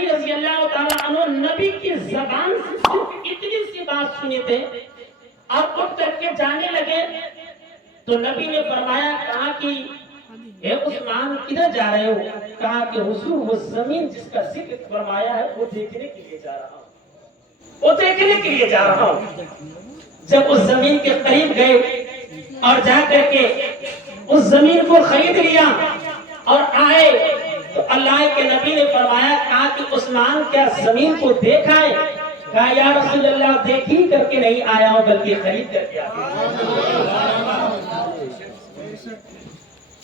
علی رضی اللہ تعالیٰ عنہ نبی کی زبان سے صرف اتنی سی بات سنی تھے اور اٹھ کر کے جانے لگے تو نبی نے فرمایا کہا کہ اے عثمان کدھر جا رہے ہو؟ کہا کہ حضور وہ زمین جس کا ذکر فرمایا ہے وہ دیکھنے کے لیے جا رہا ہوں، وہ دیکھنے کے لیے جا رہا ہوں۔ جب اس زمین کے قریب گئے اور جا کر کے اس زمین کو خرید لیا اور آئے تو اللہ کے نبی نے فرمایا کہا کہ عثمان کیا زمین کو دیکھا ہے؟ کہا یا رسول اللہ دیکھ ہی کر کے نہیں آیا ہوں بلکہ خرید کر کے آیا ہوں۔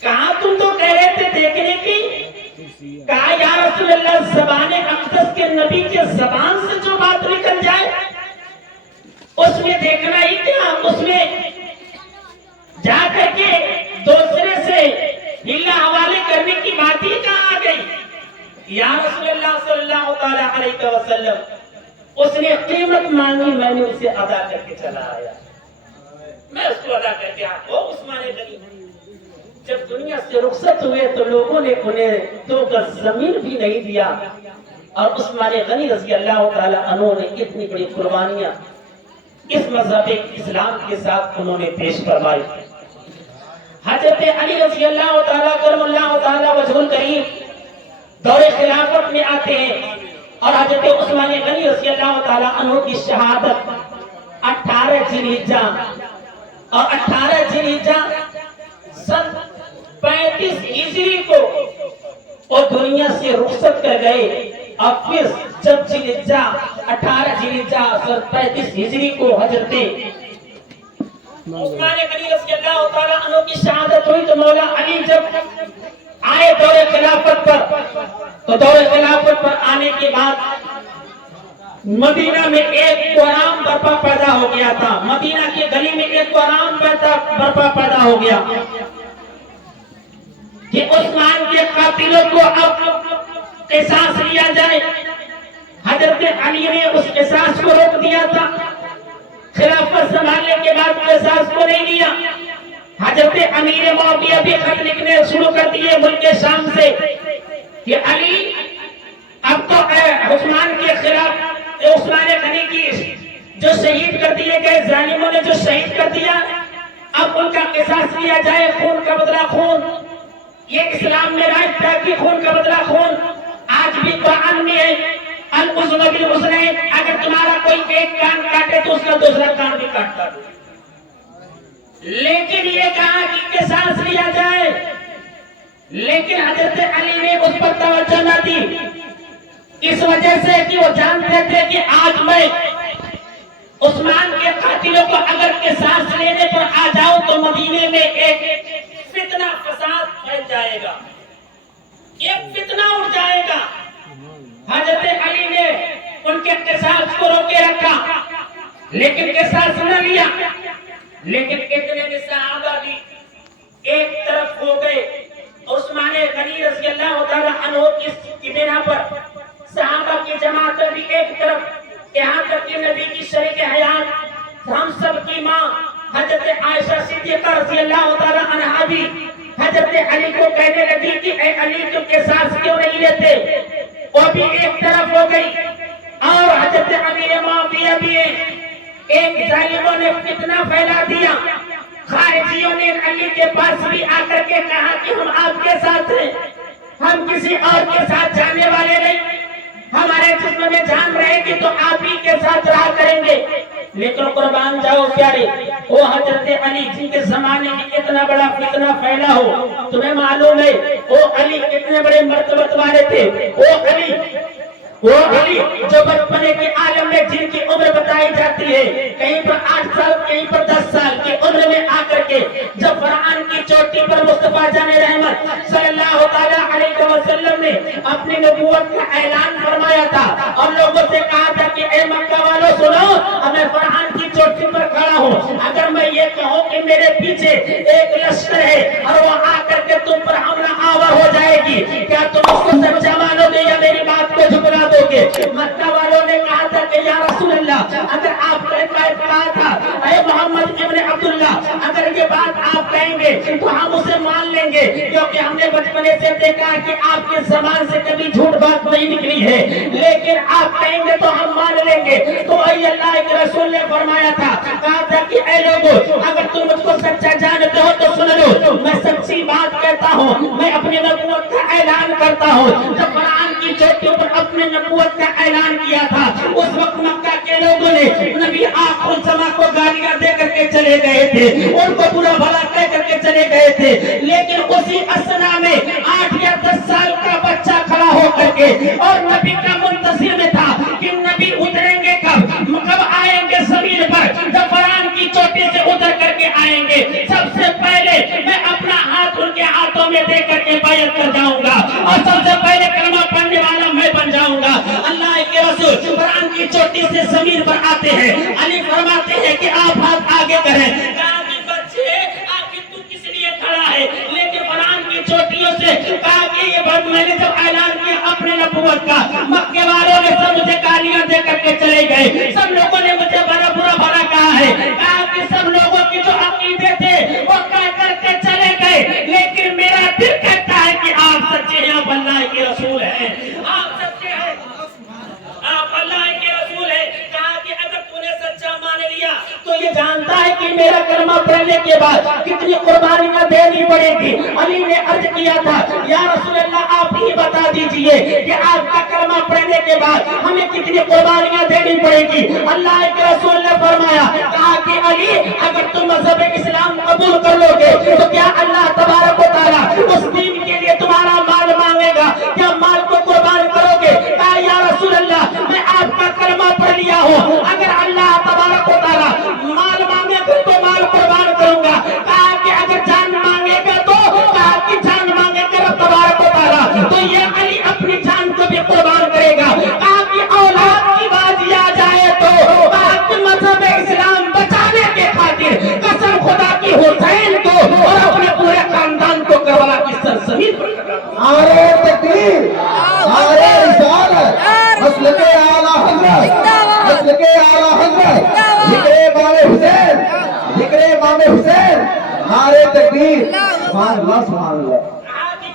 کہا تم تو کہہ رہے تھے دیکھنے کی؟ کہا یا رسول اللہ زبان اقدس کے نبی کے زبان سے جو بات نکل جائے اس میں دیکھنا ہی کیا، اس میں جا کر کے دوسرے سے ہلا حوالے کرنے کی بات ہی کہاں آ گئی؟ یا رسول اللہ صلی اللہ تعالیٰ علیہ وسلم اس نے قیمت مانگی، میں نے اسے ادا کر کے چلا آیا، میں اس کو ادا کر کے آیا۔ عثمان غنی جب دنیا سے رخصت ہوئے تو لوگوں نے انہیں 2 گز زمین بھی نہیں دیا اور عثمان غنی رضی اللہ تعالیٰ عنہ نے اتنی بڑی قربانیاں اس مذہب اسلام کے ساتھ انہوں نے پیش فرمائی۔ حضرت علی رضی اللہ تعالیٰ کرم اللہ تعالیٰ وجہ الکریم دور خلافت میں آتے ہیں اور حضرت عثمان غنی رضی اللہ تعالیٰ عنہ کی شہادت 18 ذوالحجہ اور 18 ذوالحجہ سن 35 ہجری کو وہ دنیا سے رخصت کر گئے اور پھر جب ذوالحجہ 18 ذوالحجہ سن 35 ہجری کو حضرت عثمان غنی رضی اللہ تعالیٰ عنہ کی شہادت ہوئی تو مولا علی جب آئے دور خلافت پر تو دور خلافت پر آنے کے بعد مدینہ میں ایک قرآن برپا پیدا ہو گیا تھا، مدینہ کی گلی میں ایک قرآن برپا پیدا ہو گیا کہ عثمان کے قاتلوں کو اب قصاص لیا جائے۔ حضرت علی نے اس قصاص کو روک دیا تھا، خلافت سنبھالنے کے بعد قصاص کو نہیں لیا۔ حضرت امیر معاویہ بھی خط لکھنے شروع کر دیے ملک شام سے کہ علی اب تو عثمان کے خلاف عثمان غنی کی جو شہید کر دیے گئے ظالموں نے جو شہید کر دیا اب ان کا قصاص لیا جائے، خون کا بدلہ خون۔ یہ اسلام میں رائج تھا کہ خون کا بدلہ خون، آج بھی قرآن میں ہے العزم بالعزلین، اگر تمہارا کوئی ایک کان کاٹے تو اس کا دوسرا کان بھی کاٹتا دو۔ لیکن یہ کہا کہ قصاص لیا جائے، لیکن حضرت علی نے اس پر توجہ نہ دی، اس وجہ سے کہ وہ جانتے تھے کہ آج میں عثمان کے قاتلوں کو اگر قصاص لینے پر آ جاؤں تو مدینے میں ایک فتنہ فساد پھیل جائے گا، ایک فتنہ اٹھ جائے گا۔ حضرت علی نے ان کے قصاص کو روکے رکھا لیکن قصاص نہ لیا، لیکن اتنے میں صحابہ بھی ایک طرف ہو گئے۔ عثمان غنی رضی اللہ تعالیٰ عنہ کی بنا پر صحابہ کی جماعت بھی ایک طرف، یہاں تک کہ نبی کی شریک حیات ہم سب کی ماں حضرت عائشہ صدیقہ رضی اللہ تعالیٰ عنہا بھی حضرت علی کو کہنے لگی کہ اے علی تم قصاص کیوں نہیں لیتے، وہ بھی ایک طرف ہو گئی۔ اور حضرت امیر معاویہ بھی ایک ظالموں نے فتنہ پھیلا دیا، خارجیوں نے علی کے پاس بھی آ کر کے کہا کہ ہم آپ کے ساتھ ہیں، ہم کسی اور کے ساتھ جانے والے نہیں، ہمارے جسم میں جان رہے گی تو آپ ہی کے ساتھ رہا کریں گے۔ لیکن قربان جاؤ پیارے، وہ حضرت علی جن کے زمانے میں اتنا بڑا فتنہ پھیلا ہو، تمہیں معلوم ہے وہ علی کتنے بڑے مرتبت والے تھے۔ وہ علی جو بچپنے کے عالم میں جن کی عمر بتائی جاتی ہے کہیں پر 8 سال کہیں پر 10 سال کی عمر میں آ کر کے جب فرعون کی چوٹی پر مصطفیٰ جان رحمت صلی اللہ تعالیٰ علیہ وسلم نے اپنی نبوت کا اعلان فرمایا تھا اور لوگوں سے کہا تھا کہ اے مکہ والوں سنو، میں فرعون کی چوٹی پر کھڑا ہوں، اگر میں یہ کہوں کہ میرے پیچھے ایک لشکر ہے اور وہ آ کر کے تم پر حملہ آور ہو جائے گی، کیا تم اس کو سچا مانو گے یا میری بات کو جھکرا دو گے؟ مکہ والوں نے کہا تھا کہ یا رسول اللہ، اگر آپ کہا تھا اے محمد ابن عبداللہ، اگر یہ بات آپ کہیں گے تو ہم اسے مان لیں گے، کیونکہ ہم نے بچپنے سے دیکھا کہ آپ کی زبان سے کبھی جھوٹ بات نہیں نکلی ہے، لیکن آپ کہیں گے تو ہم مان لیں گے۔ تو اللہ کے رسول نے فرمایا تھا، کہا تھا کہ اے لوگوں، اگر تم مجھ کو سچا جانتے ہو تو سن لو، میں سچی بات کہتا ہوں، میں اپنی نبوت کا اعلان کرتا ہوں۔ جب قرآن کی چوٹیوں پر اپنے نبوت کا اعلان کیا تھا، اس وقت مکہ کے لوگوں نے نبی آخر الزمان کو گالیاں دے کر کے چلے گئے تھے، ان کو برا بھلا کہہ کر کے چلے گئے تھے، لیکن اسی اثنا میں 8 یا 10 سال کا بچہ کھڑا ہو کر کے اور نبی کا منتظر میں تھا کہ نبی اتریں گے کب آئیں گے زمین پر، جب قرآن کی چوٹی سے اتر کر کے آئیں گے، سب سے پہلے میں اپنا ہاتھ ان کے ہاتھوں میں دے کر کے بیعت کر جاؤں گا اور سب سے پہلے کلمہ پڑھنے والا میں بن جاؤں گا۔ اللہ کے رسول قرآن کی چوٹی سے زمین پر آتے ہیں، علی فرماتے ہیں کہ آپ ہاتھ آگے کریں، کہا کہ بچے آخر تو کس لیے کھڑا ہے، لیکن قرآن کی چوٹیوں سے کہا کہ یہ بات میں نے جب اعلان کیا اپنے نبوت کا، مکے والوں نے سب مجھے گالیاں دے کر کے چلے گئے، سب لوگوں نے مجھے بڑا برا بھلا کہا ہے، کہا کہ سب لوگوں کی جو عقیدے تھے وہ کہہ کر کے چلے گئے، لیکن میرا دل کہتا ہے کہ آپ سچے ہیں، آپ اللہ کے رسول ہیں، آپ سچے ہیں، آپ اللہ کے رسول ہیں۔ کہا کہ اگر تو نے سچا مان لیا تو یہ جانتا ہے کہ میرا کلمہ پڑھنے کے بعد کتنی قربانیاں دینی پڑے گی۔ علی نے عرض کیا تھا، یا رسول اللہ آپ ہی بتا دیجئے کہ آپ کا کلمہ پڑھنے کے بعد ہمیں کتنی قربانیاں دینی پڑے گی۔ اللہ کے رسول نے فرمایا، کہا کہ علی اگر تم مذہب اسلام قبول کر لو گے تو کیا اللہ تبارک و تعالیٰ اس دین کے لیے تمہارا مال مانگے گا، کیا مال کو قربان کرو گے؟ کہا یا رسول اللہ میں آپ کا کلمہ پڑھ لیا ہوں، اگر اللہ تبارک و تعالیٰ مال مانگے گا تو مال قربان کروں گا۔ کہا کہ اگر جان مانگے گا تو، کہا کہ جان مانگے گا رب تبارک و تعالیٰ تو یہ علی اپنی جان کو بھی قربان کرے گا۔ کہا کہ اولاد کی بازی آ جائے تو، کہا کہ مذہب اسلام بچانے کے خاطر قسم خدا کی حسین کو اور اپنے پورے خاندان کو کربلا کی سرزمین پر نعرہ تکبیر، نعرہ رسالت، مسلک اعلیٰ حضرت، مسلک اعلیٰ حضرت، ذکر امام حسین، ذکر امام حسین، نعرہ تکبیر، سبحان اللہ سبحان اللہ۔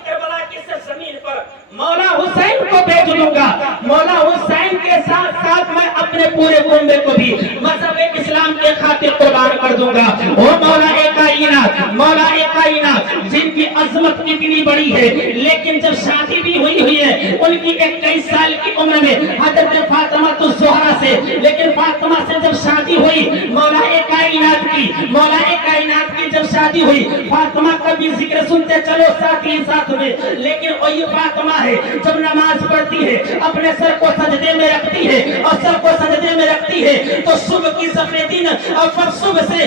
کربلا کی سرزمین پر مولا حسین کو بھیج دوں گا، مولا حسین کے ساتھ ساتھ میں اپنے پورے کنبے کو بھی مذہب اسلام کے خاطر قربان کر دوں گا۔ وہ مولا کائنات، مولا کائنات جن کی عظمت اتنی بڑی ہے، لیکن جب شادی بھی ہوئی ہے ان کی 21 سال کی عمر میں حضرت فاطمہ الزہرا سے، لیکن فاطمہ سے جب شادی ہوئی مولا کائنات کی، مولا کائنات کی جب شادی ہوئی، فاطمہ کا بھی ذکر سنتے چلو ساتھ ہی ساتھ میں، لیکن وہی فاطمہ ہے جب نماز پڑھتی ہے اپنے سر کو سجدے میں رکھتی ہے اور سر کو سجدے میں رکھتی ہے تو صبح کی سفیدین اور صبح سے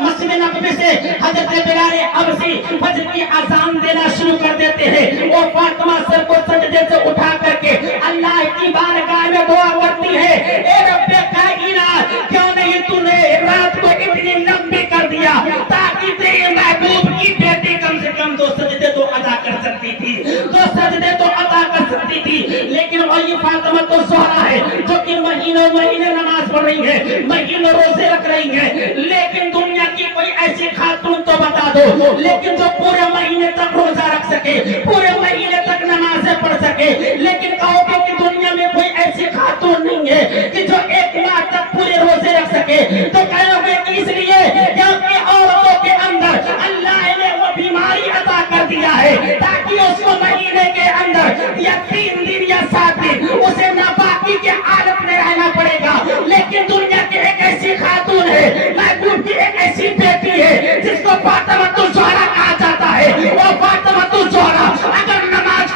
مسجد نبوی سے حضرت بلال حبشی فجر کی اذان دینا شروع کر دیتے ہیں۔ وہ فاطمہ سر کو سجدے سے اٹھا کر کے اللہ کی بارگاہ میں دعا کرتی ہے، اے رب کائنات کیوں نہیں تو نے رات کو اتنی لمبی کر دیا تاکہ تیرے محبوب کی بیٹی کم سے کم 2 سجدے تو ادا کر سکتی تھی، 2 سجدے تو ادا کر سکتی تھی، لیکن وہی فاطمہ الزہرا ہے جو کہ مہینوں مہینے نماز پڑھ رہی ہے، مہینوں روزے رکھ رہی ہے، لیکن دنیا کی کوئی ایسی خاتون تو بتا دو لیکن جو پورے مہینے تک روزہ رکھ سکے، پورے مہینے تک نمازیں پڑھ سکے، لیکن کہو کہ دنیا میں کوئی ایسی خاتون نہیں ہے کہ جو 1 ماہ تک پورے روزے رکھ سکے، تو کہو گے کہ اس لیے کہ عورتوں کے اندر اللہ نے وہ بیماری عطا کر دیا ہے تاکہ اس کو مہینے کے اندر یا 3 دن یا 7 دن اسے ناپاکی کے حالت میں رہنا پڑے گا، لیکن دنیا کی ایک ایسی خاتون ہے، محبوب کی ایک ایسی بیٹی ہے جس کو فاطمہ الزہرا کہا جاتا ہے، وہ فاطمہ الزہرا اگر نماز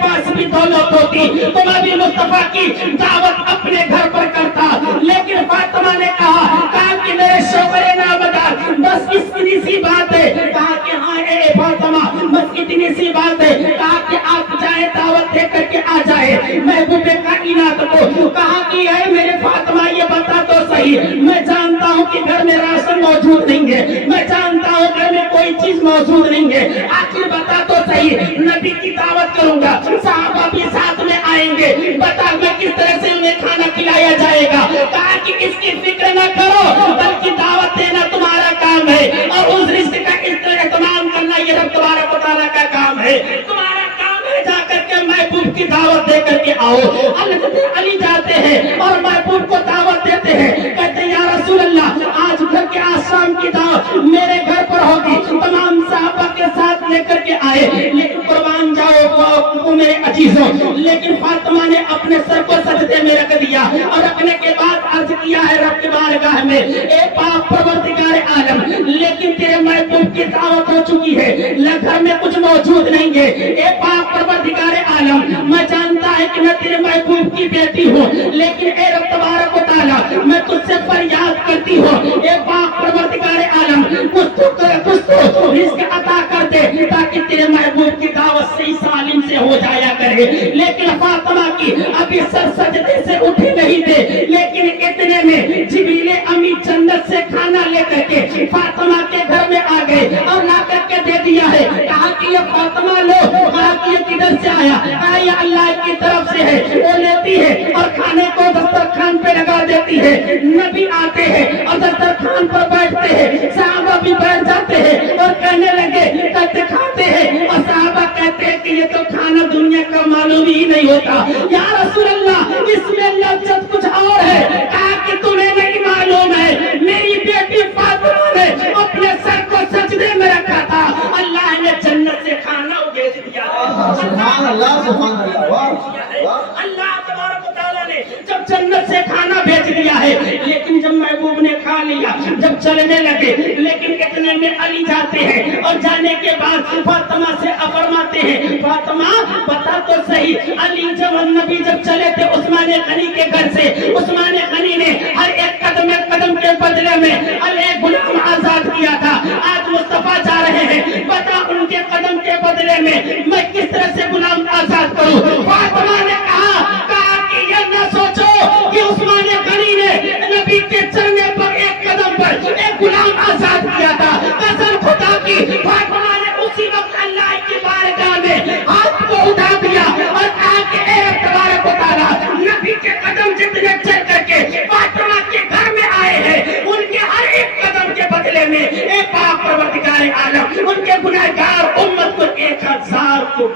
پاس بھی دولت ہوتی تو میں بھی مصطفیٰ کی دعوت اپنے گھر پر کرتا، لیکن فاطمہ نے کہا کہ میرے شوہر نامدار بس اتنی سی بات ہے، کہا کہ ہاں اے فاطمہ بس اتنی سی بات ہے، کہا کہ آپ جائیں دعوت دے کر کے آ جائے محبوب کائنات کو، کہا کہ اے میرے فاطمہ یہ بتا تو صحیح، میں جانتا ہوں کہ گھر میں راشن موجود نہیں ہے، میں جانتا ہوں گھر میں کوئی چیز موجود نہیں ہے، آخر بتا تو صحیح، نبی کی دعوت کروں گا صحابہ بھی ساتھ میں آئیں گے، بتا میں کس طرح سے انہیں کھانا کھلایا جائے گا، کہا کہ اس کی فکر نہ کرو بلکہ دعوت دینا تمہارا کام ہے اور اس رزق کا اس طرح اہتمام کرنا یہ رب تبارک و تعالیٰ کا کام ہے، تمہارا کام ہے جا کر کے محبوب کی دعوت دے کر کے آؤ۔ حضرت علی جاتے ہیں اور محبوب کو دعوت دیتے ہیں، کہتے ہیں یا رسول اللہ آج گھر کے آشام کی دعوت میرے گھر پر ہوگی، تمام صحابہ کے ساتھ لے کر کے آئے، لیکن قربان جاؤ میرے عزیزوں، لیکن فاطمہ نے اپنے سر کو سجدے میں رکھ دیا اور رکھنے کے بعد عرض کیا ہے رب کی بارگاہ میں، اے پاک پروردگار عالم لیکن تیرے محبوب کی دعوت ہو چکی ہے، گھر میں کچھ موجود نہیں ہے، اے پاک پروردگار عالم میں جانتا ہے کہ میں تیرے محبوب کی بیٹی ہوں، لیکن اے رب تبارک و تعالی میں تجھ سے فریاد کرتی ہوں، اے پاک پروردگار عالم کچھ تو رزق عطا کر دے تاکہ تیرے محبوب کی دعوت صحیح سالم سے ہو جایا کرے، لیکن فاطمہ کی ابھی سر سجدے سے اٹھی نہیں تھے، لیکن اتنے میں جبریل امی جنت سے کھانا لے کر کے فاطمہ کے گھر میں آ گئے اور لا کر کے دے دیا ہے، کہا کہ یہ فاطمہ لو، کہا کہ یہ کدھر سے آیا، کہا یہ اللہ کی طرف سے ہے، وہ لیتی ہے اور کھانے کو دسترخوان پہ لگا دیتی ہے، نبی آتے ہیں اور دسترخوان پر بیٹھتے ہیں، صحابہ بھی بیٹھ جاتے ہیں اور کہنے لگے کہتے کھاتے ہیں، اور صحابہ کہتے ہیں کہ یہ تو کھانا دنیا کا معلوم ہی نہیں ہوتا، یا رسول اللہ اس میں لذت کچھ اور ہے، کہا کہ تمہیں نہیں معلوم ہے میری بیٹی فاطمہ نے اپنے سر کو سجدے میں رکھا تھا، اللہ نے جنت سے کھانا بھیج دیا ہے، سبحان اللہ سبحان اللہ، واہ اللہ تبارک و تعالیٰ نے جب جنت سے کھانا بھیج دیا ہے، لیکن جب محبوب نے کھا لیا جب چلنے لگے، لیکن اتنے میں علی جاتے ہیں اور جانے کے بعد فاطمہ سے فرماتے ہیں فاطمہ بتا تو صحیح، علی جب نبی جب چلے تھے عثمان غنی کے گھر سے، عثمان غنی نے ہر ایک قدم کے بدلے میں ایک غلام آزاد کیا تھا، آج مصطفیٰ جا رہے ہیں، بتا ان کے قدم کے بدلے میں کس طرح سے غلام آزاد کروں، فاطمہ نے کہا کہ یہ نہ سوچو کہ عثمان غنی نے نبی کے چلنے پر ایک قدم پر ایک غلام آزاد کیا تھا، قسم خدا کی فاطمہ نے اسی وقت اللہ کی بارگاہ میں ہاتھ کو اٹھا دیا اور کہا کہ اے رب تبارک و تعالی نبی کے قدم جتنے چل کر کے فاطمہ کے گھر میں آئے ہیں ان کے ہر ایک قدم کے بدلے میں اے پاک پروردگار عالم ان کے گناہگار امت کو 1000 کو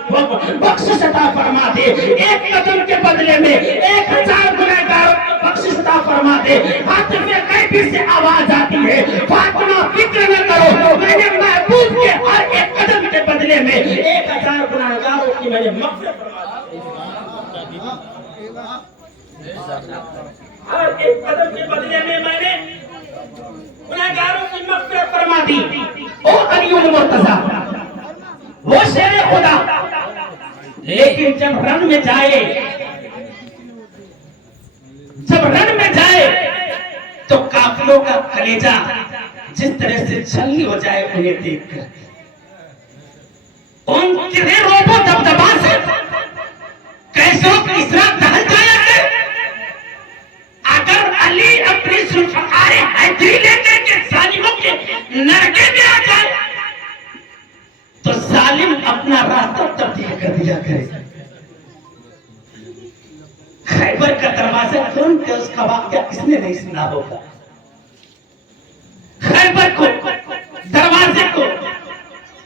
بخشش عطا فرما دے، ایک قدم کے بدلے میں 1000 گناہگار بخشش عطا فرما دے، ہاتھ میں کیفی سے آواز آتی ہے فاطمہ فکر نہ کرو میں نے محبوب کے ہر ایک قدم کے بدلے میں 1000 گناہگاروں کی میں نے مغفرت فرما دی، ہر ایک قدم کے بدلے میں میں نے گناہگاروں کی مغفرت فرما دی۔ او علی المرتضی وہ شیر خدا، لیکن جب رن میں جائے تو قافلوں کا کلیجہ جس طرح سے چھلنی ہو جائے انہیں دیکھ کر، ان کے روب و دبدبا سے کیسوں کی اسرا دہل جایا ہے، اگر علی اپنی ذوالفقار حیدری لے کر کے ظالموں کے نرکے میں آ جائے تو ظالم اپنا راستہ تبدیل کر دیا کرے۔ خیبر کا دروازہ کھول کے اس کا واقعہ کس نے نہیں سنا ہوگا، خیبر کو دروازے کو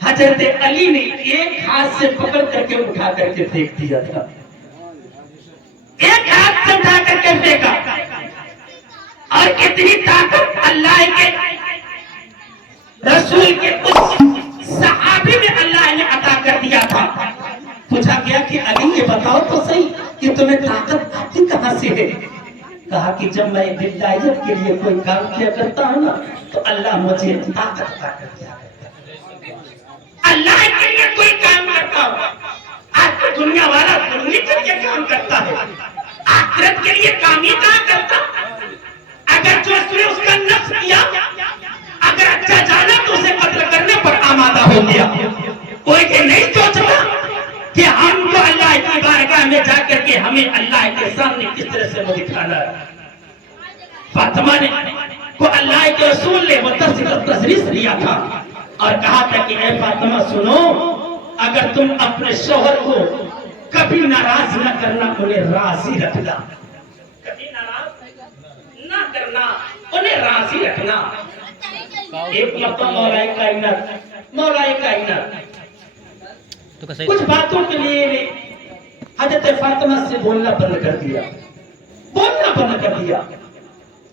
حضرت علی نے ایک ہاتھ سے پکڑ کر کے اٹھا کر کے پھینک دیا تھا، ایک ہاتھ سے اٹھا کر کے پھینکا، اور اتنی طاقت اللہ کے رسول کے اس صحابی میں اللہ نے عطا کر دیا تھا۔ پوچھا گیا کہ علی یہ بتاؤ تو صحیح کہ تمہیں طاقت آتی کہاں سے ہے؟ کہا کہ جب میں ہدایت کے لیے کوئی کام کیا کرتا ہوں نا تو اللہ مجھے طاقت عطا کر دیا کرتا ہے، اللہ کے لیے کوئی کام کرتا ہوں، آج دنیا والا دنیا کے لیے کام کرتا ہے، آخرت کے لیے کام ہی کہاں کرتا؟ اگر جو اس نے اس کا نفس کیا، اگر اچھا جانا تو اسے قتل کرنے پر آمادہ ہو گیا۔ کوئی یہ نہیں سوچتا کہ ہم کو اللہ کی بارگاہ میں جا کر کے ہمیں اللہ کے سامنے کس طرح سے وہ دکھانا ہے۔ فاطمہ نے کو اللہ کے رسول نے وہ تصریح لیا تھا اور کہا تھا کہ اے فاطمہ سنو، اگر تم اپنے شوہر کو کبھی ناراض نہ کرنا، انہیں راضی رکھنا، کبھی ناراض نہ کرنا، انہیں راضی رکھنا۔ ایک مرتبہ مولا کائنات کچھ باتوں کے لیے حضرت فاطمہ سے بولنا بند کر دیا۔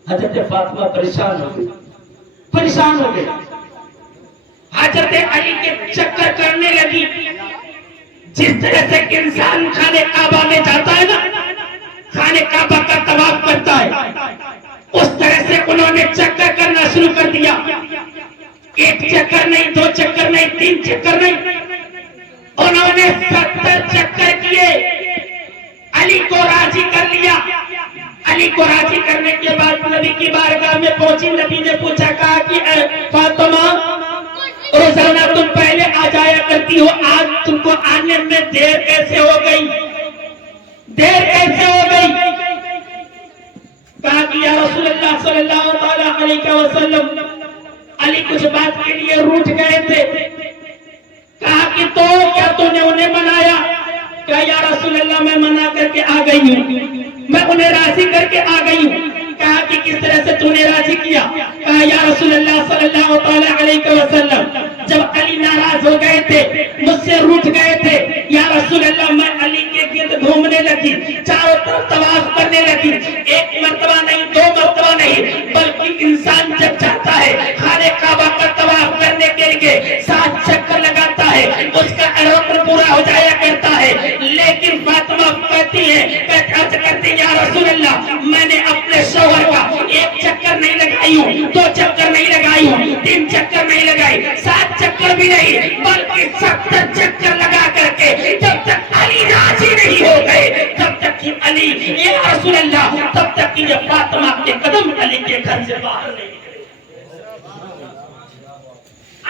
حضرت فاطمہ پریشان ہو گئی، حضرت علی کے چکر کرنے لگی۔ جس طرح سے انسان خانے کعبہ میں جاتا ہے نا، خانے کعبہ کا طواف کرتا ہے، اس طرح سے انہوں نے چکر کرنا شروع کر دیا۔ ایک چکر نہیں، دو چکر نہیں، تین چکر نہیں، انہوں نے 70 چکر کیے، علی کو راضی کر لیا۔ علی کو راضی کرنے کے بعد نبی کی بارگاہ میں پہنچی، نبی نے پوچھا، کہا کہ اے فاطمہ روزانہ تم پہلے آ جایا کرتی ہو، آج تم کو آنے میں دیر کیسے ہو گئی؟ کہا کہ یا رسول اللہ صلی اللہ علیہ وسلم، علی کچھ بات کے لیے روٹھ گئے تھے۔ کہا کہ تو کیا تو نے انہیں منایا؟ کہا یا رسول اللہ میں منا کر کے آ گئی ہوں، میں انہیں راضی کر کے آ گئی ہوں۔ کہا کہ کس طرح سے تو نے راضی کیا؟ کہا یا رسول اللہ صلی اللہ علیہ وسلم، جب علی ناراض ہو گئے تھے، مجھ سے روٹھ گئے تھے، یا رسول اللہ میں علی کے گرد گھومنے لگی، چاروں طرف طواف کرنے لگی، ایک مرتبہ نہیں، دو مرتبہ نہیں، بلکہ انسان جب چاہتا ہے خانے کعبہ کا طواف کرنے کے لیے 7 چکر لگاتا ہے، اس کا رکن پورا ہو جایا کرتا ہے۔ لیکن فاطمہ کہتی ہے، کہتی یا رسول اللہ، میں نے اپنے شوہر کا 1 چکر نہیں لگائی ہوں، 2 چکر نہیں لگائی ہوں، 3 چکر نہیں لگائی، 7 چکر بھی نہیں، بلکہ 70 چکر لگا کر کے جب تک علی راضی نہیں ہو گئے، تب تک کہ علی یا رسول اللہ، تب تک کہ یہ فاطمہ کے قدم علی کے گھر سے باہر نہیں نکلے،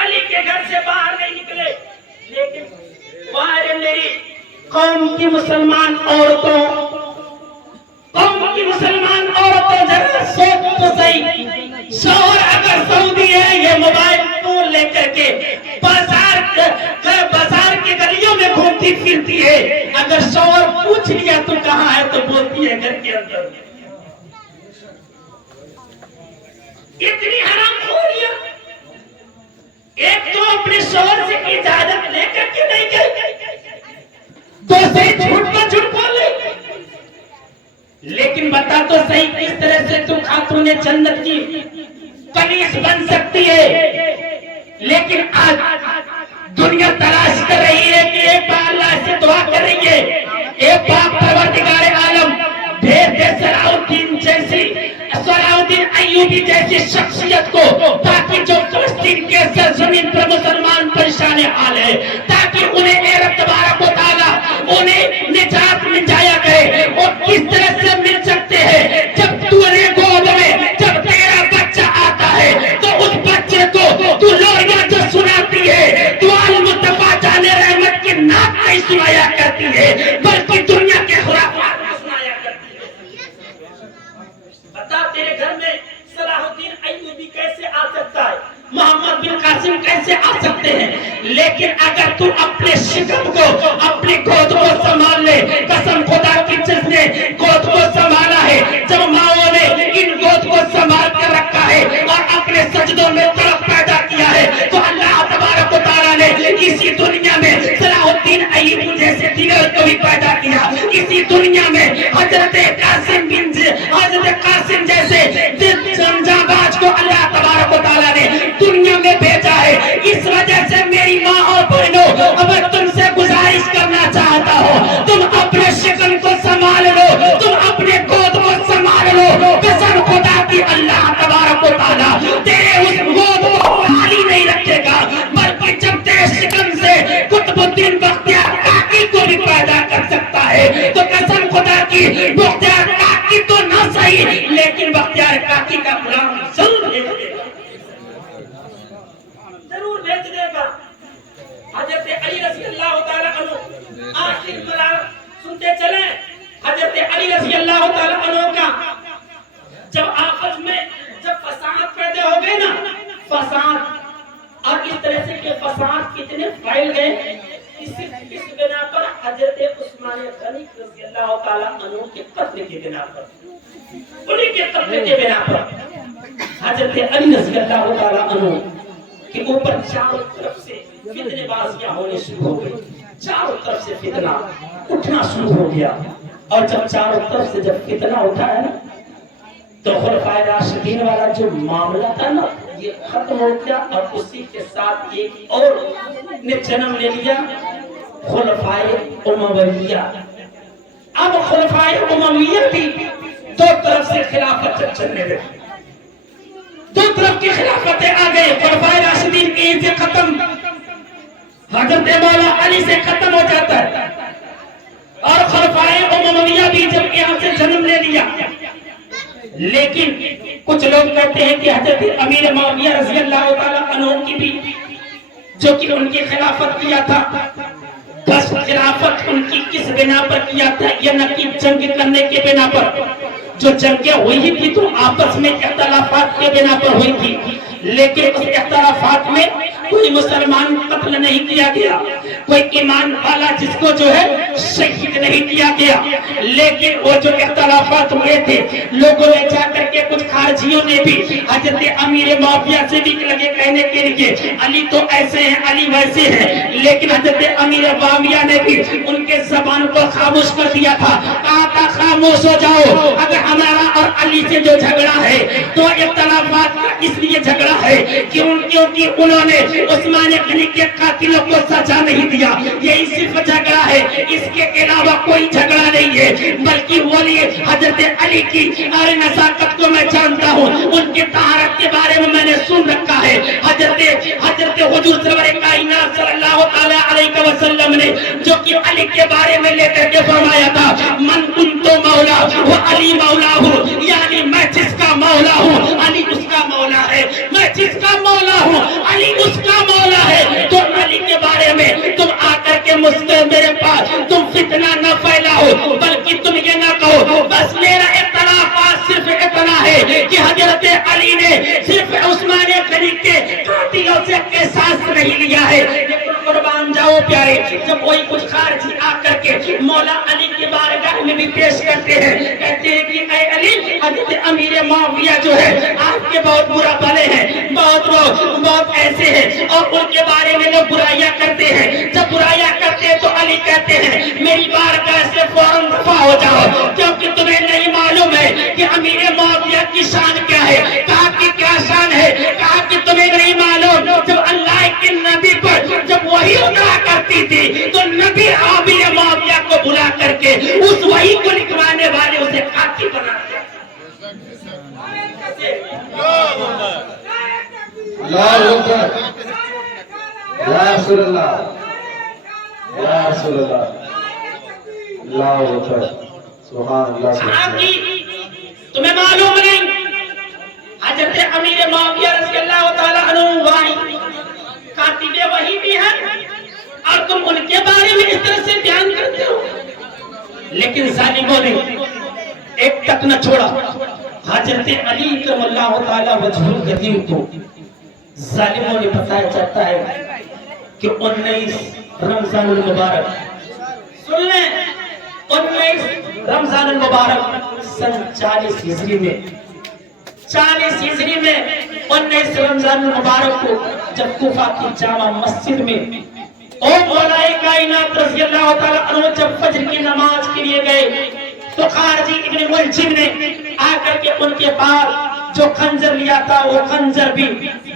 علی کے گھر سے باہر نہیں نکلے۔ لیکن وہاں میری قوم کی مسلمان عورتوں ذرا سوچ تو صحیح، شوہر اگر سعودی ہے، یہ موبائل فون لے کر کے بازار کے گلیوں میں گھومتی پھرتی ہے، اگر شوہر پوچھ لیا تو کہاں ہے تو بولتی ہے گھر کے اندر۔ اتنی حرام خوریاں، ایک تو اپنے شوہر سے اجازت لے کر کے نہیں گئی، دوسری جھوٹ بولے۔ لیکن بتا تو صحیح، کس طرح سے تم خاتون جنت کی کنیز بن سکتی ہے؟ لیکن آج دنیا تلاش کر رہی ہے کہ ایک بار اللہ سے دعا کر رہی ہے، ایک پاک پروردگار عالم بھیج دے صلاح الدین ایوبی جیسی شخصیت کو، تاکہ جو فلسطین کے سرزمین پر مسلمان پریشان حال ہے، تاکہ انہیں اے رب تبارک و تعالی انہیں نجات مل جایا کرے۔ اور کس طرح سے مل سکتے ہیں؟ جب تو نے گود میں جب تیرا بچہ آتا ہے تو اس بچے کو تو لوریاں جو سناتی ہے، تو المصطفیٰ جان رحمت کی نعت نہیں سنایا کرتی ہے، بلکہ دنیا کے خرافات سنایا کرتی ہے۔ بتا تیرے گھر میں صلاح الدین ایوبی کیسے آ سکتا ہے، محمد بن قاسم کیسے آ سکتے ہیں؟ لیکن اگر تو اپنے شکم کو، اپنی گود کو سنبھال لے، قسم خدا کی جس نے گود کو سنبھالا ہے، جب ماؤں نے ان گود کو سنبھال کر رکھا ہے اور اپنے سجدوں میں طرف پیدا کیا ہے، تو اللہ تبارک و تعالیٰ نے اسی دنیا میں صلاح الدین ایوبی جیسے دیگر کو بھی پیدا کیا، اسی دنیا میں حضرت قاسم جیسے جنجاں کو اللہ تبارک و تعالیٰ نے دنیا میں بھیجا ہے۔ اس وجہ سے میری ماں اور بہنوں، اب تم سے گزارش کرنا چاہتا ہوں، تم اپنے شکم کو سنبھال لو، تم اپنے گود کو سنبھال لو، قسم خدا کی اللہ تبارک و تعالیٰ تیرے اس گود کو خالی نہیں رکھے گا، بلکہ جب تیرے شکم سے قطب الدین بختیار کاکی کو بھی پیدا حضرت علی رضی اللہ تعالیٰ عنہ آخر مرحلہ سنتے چلیں. حضرت علی رضی اللہ تعالیٰ عنہ کا جب آپس میں جب فساد پیدا ہو گئے نا، فساد اور اس طرح سے کہ فساد کتنے پھیل گئے، اس بنا پر حضرت عثمان غنی رضی اللہ تعالیٰ عنہ کے قتل کے بنا پر، انہیں کے قتل کے بنا پر حضرت علی رضی اللہ تعالیٰ عنہ کے اوپر چاروں طرف سے فتنے بازیاں ہونے شروع ہو گئی. چاروں طرف سے فتنہ اٹھنا شروع ہو گیا. اور جب چاروں طرف سے جب فتنہ اٹھا ہے نا، تو خلفائے راشدین والا جو معاملہ تھا نا، یہ ختم ہو گیا. اور اسی کے ساتھ ایک اور نے جنم لے لیا، خلفائے امویہ. اب خلفائے امویہ بھی دو طرف سے خلافت چلنے لگی، دو طرف کی خلافتیں آ گئی. خلفائے راشدین کی سے ختم، حضرت مولا علی سے ختم ہو جاتا ہے. اور خلفائے امویہ بھی جب یہاں سے جنم لے لیا، لیکن کچھ لوگ کہتے ہیں کہ حضرت امیر معاویہ رضی اللہ تعالیٰ عنہ کی بھی جو کہ ان کی خلافت کیا تھا، بس خلافت ان کی کس بنا پر کیا تھا، یہ نہ کہ جنگ کرنے کے بنا پر. جو جنگیں ہوئی تھی تو آپس میں اختلافات کے بنا پر ہوئی تھی، لیکن اس اختلافات میں کوئی مسلمان قتل نہیں کیا گیا، کوئی ایمان والا جس کو جو ہے شہید نہیں کیا گیا. لیکن وہ جو اختلافات ہوئے تھے، لوگوں نے جا کر کے کچھ خارجیوں نے بھی حضرت امیر معاویہ سے بھی لگے کہنے کے لیے علی تو ایسے ہیں، علی ویسے ہیں. لیکن حضرت امیر معاویہ نے بھی ان کے زبان کو خاموش کر دیا تھا، کہا تھا خاموش ہو جاؤ. اگر ہمارا اور علی سے جو جھگڑا ہے تو اختلافات کا اس لیے جھگڑا ہے کیونکہ انہوں نے عثمان غنی کے قاتلوں کو سزا نہیں دیا. یہی صرف جھگڑا ہے، اس کے علاوہ کوئی جھگڑا نہیں ہے. بلکہ ولی حضرت علی کی نزاکت کو میں جانتا ہوں، ان کی طہارت کے بارے میں نے سن رکھا ہے. حضرت حضور سرور کائنات صلی اللہ علیہ وسلم نے جو کہ علی کے بارے میں لے کر کے فرمایا تھا، من کنتو مولا وہ علی مولا ہوں، یعنی میں جس کا مولا ہوں علی اس کا مولا ہے، میں جس کا مولا ہوں علی اس کا مولا ہے. تو علی کے بارے میں تم آ کر کے میرے پاس تم فتنہ نہ پھیلاؤ، بلکہ تم یہ نہ کہو بس میرا اختلافات صرف اتنا ہے کہ حضرت علی نے صرف عثمان غنی کے قاتلوں سے قصاص نہیں لیا ہے. لیکن قربان جاؤ پیارے، جب کوئی کچھ خارجی آ کر کے مولا علی کے بارگاہ میں بھی پیش کرتے ہیں، کہتے ہیں کہ اے علی، حضرت امیر معاویہ جو ہے آپ کے بہت برا بھلے ہیں، بہت ایسے ہیں، اور ان کے بارے میں لوگ برائیاں کرتے ہیں. جب برائیاں کرتے ہیں تو علی کہتے ہیں میری بارگاہ سے فوراً دفع ہو جاؤ، کیونکہ تمہیں نہیں معلوم ہے کہ امیر معاویہ کی شان کیا ہے. کہا کہ کیا شان ہے؟ کہا کہ تمہیں نہیں معلوم جب اللہ کے نبی پر جب وحی اترا کرتی تھی تو نبی امیر معاویہ کو بلا کر کے اس وحی کو لکھوانے والے اسے قاتل بنا دیا. اللہ اکبر، یا رسول اللہ، یا رسول اللہ، اللہ اکبر، سبحان اللہ. تمہیں معلوم نہیں حضرت امیر معاویہ رضی اللہ تعالیٰ عنہ وحی کاتب وحی بھی ہیں اور تم ان کے بارے میں اس طرح سے بیان کرتے ہو. لیکن ظالموں نے ایک تک نہ چھوڑا. حضرت علی کرم اللہ تعالیٰ وجہ القدیم کو ظالموں نے بتایا جاتا ہے کہ 19 رمضان المبارک، سن لیں، 19 رمضان المبارک سن 40 ہجری میں، 40 ہجری میں 19 رمضان المبارک کو جب کوفہ کی جامع مسجد میں او مولا کائنات رضی اللہ تعالیٰ عنہ جب فجر کی نماز کے لیے گئے تو خارجی ابن ملجم نے آ کر کے ان کے پاس جو خنجر لیا تھا وہ خنجر بھی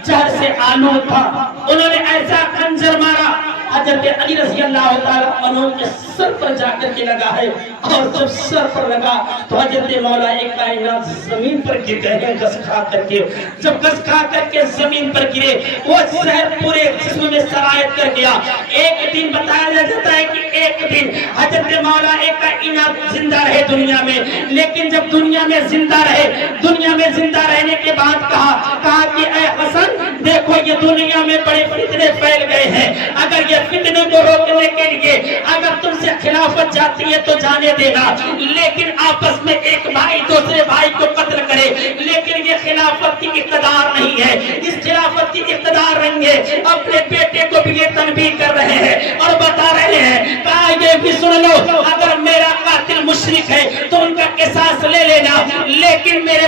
زہر سے آلود تھا. انہوں نے ایسا خنجر مارا حضرت علی رضی اللہ تعالیٰ عنہ کے سر پر جا کر کے لگا ہے، اور جب سر پر لگا تو حضرت مولا کائنات زمین پر گر گئے گس کھا کر کے. جب گس کھا کر کے زمین پر گرے وہ زہر پورے جسم میں سرایت کر گیا. ایک دن بتایا جاتا ہے کہ ایک دن حضرت مولا کائنات زندہ رہے دنیا میں، لیکن جب دنیا میں زندہ رہنے کے بعد کہا کہ اے حسن دیکھو یہ دنیا میں بڑے فتنے پھیل گئے ہیں، اگر یہ فتنوں کو روکنے کے لیے اگر تم سے خلافت جاتی ہے تو جانے دینا، لیکن آپس میں ایک بھائی دوسرے بھائی کو قتل کرے، لیکن یہ خلافت کی اقتدار نہیں ہے، اس خلافت کی اقتدار نہیں ہے۔ اپنے بیٹے کو بھی یہ تنبیہ کر رہے ہیں اور بتا رہے ہیں، کہا یہ بھی سن لو اگر میرا قاتل مشرک ہے تو ان کا قصاص لے لینا، لیکن میرے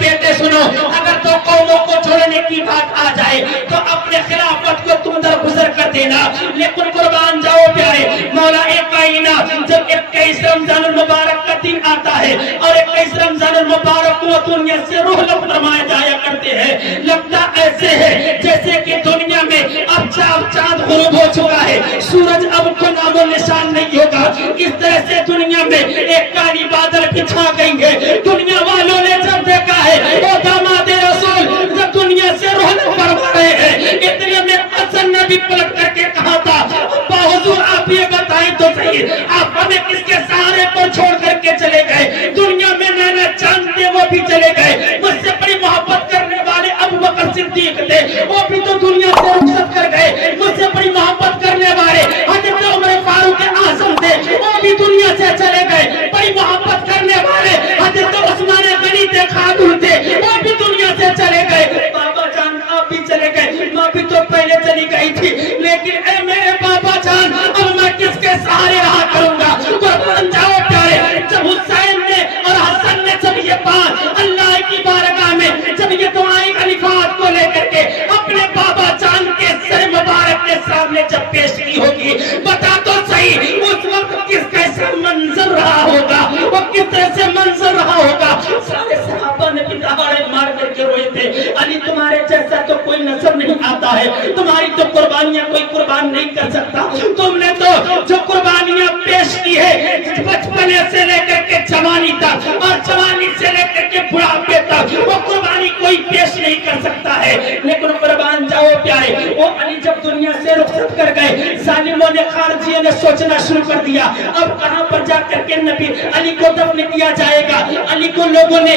بیٹے سنو، اگر تو قوموں کو چھوڑنے کی بات آ جائے تو اپنے خلافت کو تم درگزر کر دینا، لیکن قربان جاؤ پیارے، مولا کائنات جب 21 رمضان المبارک کا دن آتا ہے اور 21 رمضان المبارک کو دنیا سے روح لب فرمائے جایا کرتے ہیں، لگتا ایسے ہے جیسے کہ دنیا میں اب چاند غروب ہو چکا ہے، سورج اب کو نام و نشان نہیں ہوگا، اس طرح سے دنیا میں ایک کالی بادل بچھا گئی ہے۔ دنیا والوں نے جب دیکھا ہے وہ داماد رسول جب دنیا سے روح لب فرما رہے ہیں، اتنے میں حسن نے بھی پلٹ کر کے کہا تھا، ابا حضور آپ یہ بتائیں تو صحیح، آپ ہمیں کس کے سہارے پر چھوڑ کر کے چلے گئے؟ دنیا میں نانا چاند تھے وہ بھی چلے گئے، مجھ سے بڑی محبت کرنے والے ابو بکر صدیق تھے وہ بھی تو دنیا سے رخصت کر گئے، مجھ سے بڑی محبت کرنے والے حضرت عمر فاروق اعظم تھے وہ بھی دنیا سے چلے گئے، بڑی محبت کرنے والے حضرت عثمان غنی تھے خاتون تھے وہ بھی دنیا سے چلے گئے، بابا جان آپ بھی چلے گئے، ماں بھی تو پہلے چلی گئی تھی، لیکن اے میرے بابا جان اب میں کس کے سہارے رہا کروں گا؟ قربان جاؤ پیارے، جب حسین نے اور حسن نے جب یہ بات اللہ کی بارگاہ میں جب یہ دعائیں الفاظ کو لے کر کے اپنے بابا جان کے سر مبارک کے سامنے جب پیش کی ہوگی، بتا تو صحیح اس وقت کس کیسا منظر رہا ہوگا، وہ کس طرح سے منظر رہا ہوگا؟ سارے صحابہ نے بھی دہاڑے مار کر کے روئے تھے، علی تمہارے جیسا تو کوئی نظر نہیں آتا ہے، تمہاری تو قربانیاں کوئی قربان نہیں کر سکتا، تم نے تو جو قربانیاں پیش کی ہے بچپنے سے لے کر کے جوانی تک اور جوانی سے لے کر کے بڑھاپے تک وہ قربانی کوئی پیش نہیں کر سکتا ہے، لیکن قربان جاؤ پیارے، وہ علی جب دنیا سے رخصت کر گئے، ظالموں نے خارجیوں نے سوچنا شروع کر دیا اب کہاں پر جا کر کے نبی علی کو دفن کیا جائے گا۔ علی کو لوگوں نے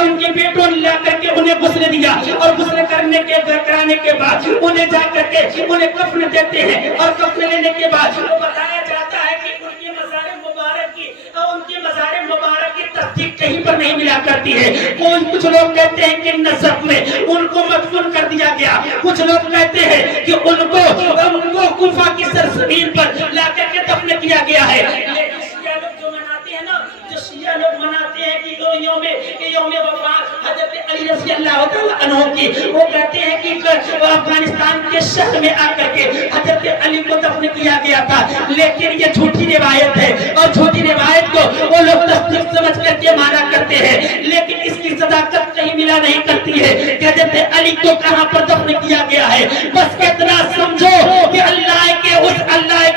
ان کے بیٹوں لا کر کے انہیں غسل دیا اور غسل کرانے کے بعد انہیں جا کر کے انہیں کفن دیتے ہیں اور کفن لینے کے بعد بتایا جاتا ہے کہ ان کے مزار مبارک کی تصدیق کہیں پر نہیں ملا کرتی ہے، کچھ لوگ کہتے ہیں کہ نسب میں ان کو مدفون کر دیا گیا، کچھ لوگ کہتے ہیں کہ ان کو کوفہ کی سرزمین پر لا کر کے دفن کیا گیا ہے، لیکن شیعہ لوگ جو مناتے ہیں نا، جو شیعہ لوگ مناتے ہیں کہ یوم وفات حضرت علی رضی اللہ تعالیٰ عنہ کی، وہ کہتے ہیں کہ افغانستان کے شہر میں آ کر کے حضرت علی کو دفن کیا گیا تھا، لیکن یہ جھوٹی روایت ہے اور جھوٹی روایت کو وہ لوگ تصدیق سمجھ کر کے مانا کرتے ہیں، لیکن اس کی صداقت کہیں ملا نہیں کرتی ہے کہ حضرت علی کو کہاں پر دفن کیا گیا ہے، بس اتنا سمجھو کہ اللہ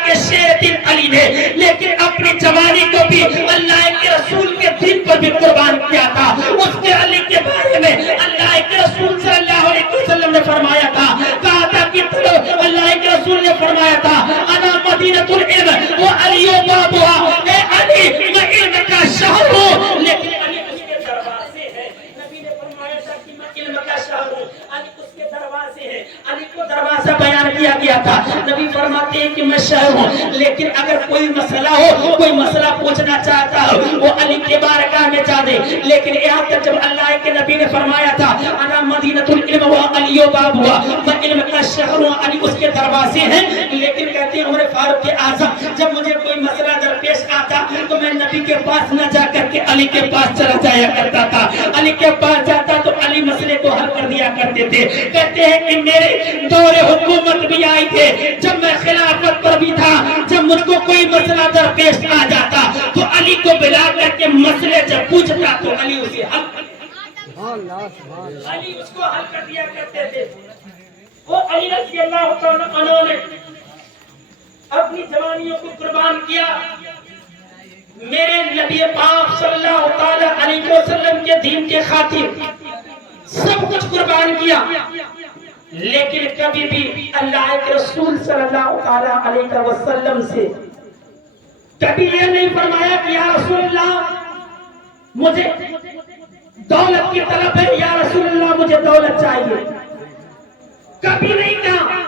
کے شیر دل علی نے لیکن اپنی جوانی کو بھی اللہ کے رسول کے دین پر بھی قربان کیا تھا۔ اس کے علی کے بارے میں اللہ کے رسول صلی اللہ علیہ وسلم نے فرمایا تھا، کہا تھا کہ اللہ کے رسول نے فرمایا تھا انا مدینۃ العلم و علی بابها، اے علی میں علم کا شہر ہوں، لیکن علی اس کے دروازے ہے، نبی نے فرمایا تھا کہ میں علم کا شہر ہوں، علی اس کے دروازے ہے، علی کو دروازہ بیان کیا گیا تھا، نبی فرماتے ہیں کہ میں شہر ہوں، لیکن اگر کوئی مسئلہ ہو، کوئی مسئلہ پوچھنا چاہتا ہو وہ علی کے بارگاہ میں جا دے، لیکن یہاں تک جب اللہ کے نبی نے فرمایا تھا انا مدینۃ العلم و علی بابها، میں علم کا شہر ہوں، علی اس کے دروازے ہیں، لیکن کہتے ہیں عمر فاروق اعظم جب مجھے کوئی مسئلہ درپیش آتا تو میں نبی کے پاس نہ جا کر کے علی کے پاس چلا جایا کرتا تھا، علی کے پاس جاتا تو علی مسئلے کو حل کر دیا کرتے تھے۔ کہتے ہیں کہ میرے دور حکومت بھی آئی تھے، جب میں خلافت پر بھی تھا، جب مجھ کو کوئی مسئلہ درپیش آ جاتا تو علی کو بلا کر کے مسئلے جب پوچھتا تو علی اسے حل علی اس کو حل کر دیا کرتے تھے۔ وہ علی رضی اللہ تعالیٰ عنہ نے اپنی جوانیوں کو قربان کیا، میرے نبی پاک صلی اللہ تعالیٰ علیہ وسلم کے دین کے خاطر سب کچھ قربان کیا، لیکن کبھی بھی اللہ کے رسول صلی اللہ تعالیٰ علیہ وسلم سے کبھی یہ نہیں فرمایا کہ یا رسول اللہ مجھے دولت کی طلب ہے، یا رسول اللہ مجھے دولت چاہیے، کبھی نہیں کہا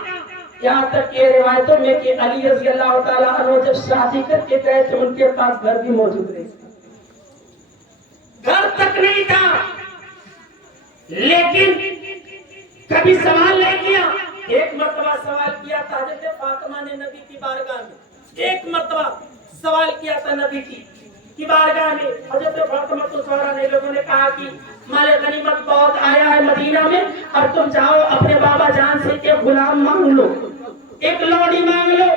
یہاں تک کہ روایتوں میں کہ علی رضی اللہ تعالیٰ عنہ جب شادی کر کے گئے تو ان کے پاس گھر بھی موجود نہیں، گھر تک نہیں تھا، لیکن کبھی سوال نہیں کیا۔ ایک مرتبہ سوال کیا تھا حضرت فاطمہ نے نبی کی بارگاہ میں، ایک مرتبہ سوال کیا تھا نبی کی بارگاہ میں۔ حضرت فاطمہ تو سورا نے لوگوں نے کہا کہ مال غنیمت بہت آیا ہے مدینہ میں، اور تم جاؤ اپنے بابا جان سے ایک غلام مانگ لو، ایک لوڑی مانگ لو۔